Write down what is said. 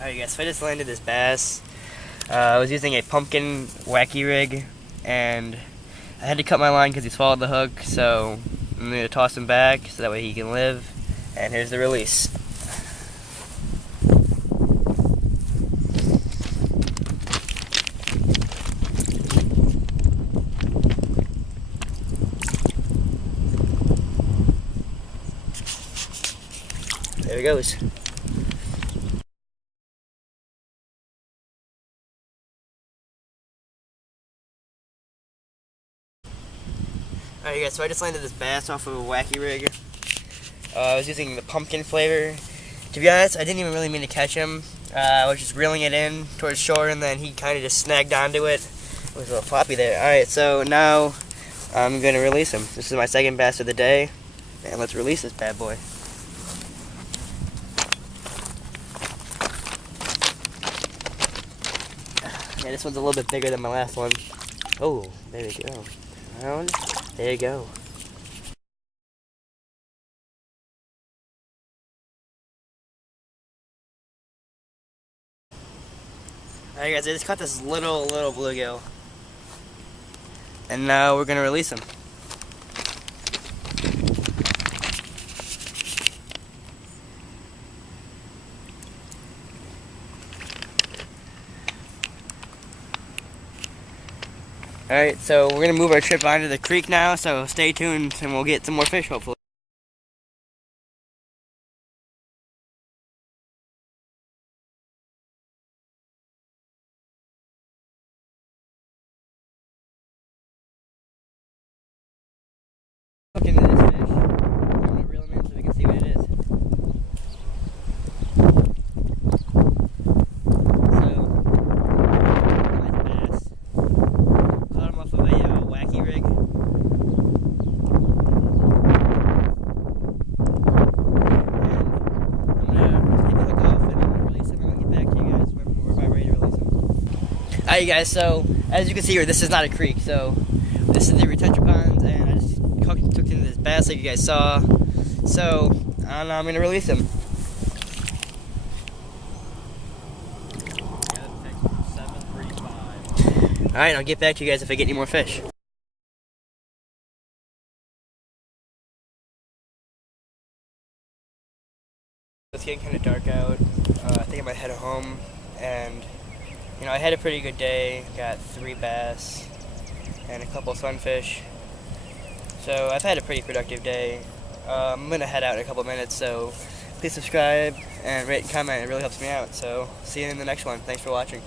Alright guys, so I just landed this bass. I was using a pumpkin wacky rig, and I had to cut my line because he swallowed the hook, so I'm going to toss him back so that way he can live. And here's the release. There he goes. Alright guys, so I just landed this bass off of a wacky rig. I was using the pumpkin flavor. To be honest, I didn't even really mean to catch him. I was just reeling it in towards shore, and then he kind of just snagged onto it. It was a little floppy there. Alright, so now I'm going to release him. This is my second bass of the day, and let's release this bad boy. Yeah, this one's a little bit bigger than my last one. Oh, there we go. Around. There you go. Alright guys, I just caught this little bluegill. And now we're gonna release him. Alright, so we're gonna move our trip onto the creek now, so stay tuned and we'll get some more fish hopefully. Look into this fish. I'm gonna reel him in so we can see what it is. So, nice bass. Caught him off of a wacky rig. Alright guys, so as you can see here, this is not a creek, so this is the retention ponds, and I just took into this bass like you guys saw. So I'm going to release him. Alright, I'll get back to you guys if I get any more fish. It's getting kind of dark out. I think I might head home, and you know, I had a pretty good day. Got 3 bass and a couple sunfish. So I've had a pretty productive day. I'm going to head out in a couple minutes, so please subscribe and rate and comment. It really helps me out. So see you in the next one. Thanks for watching.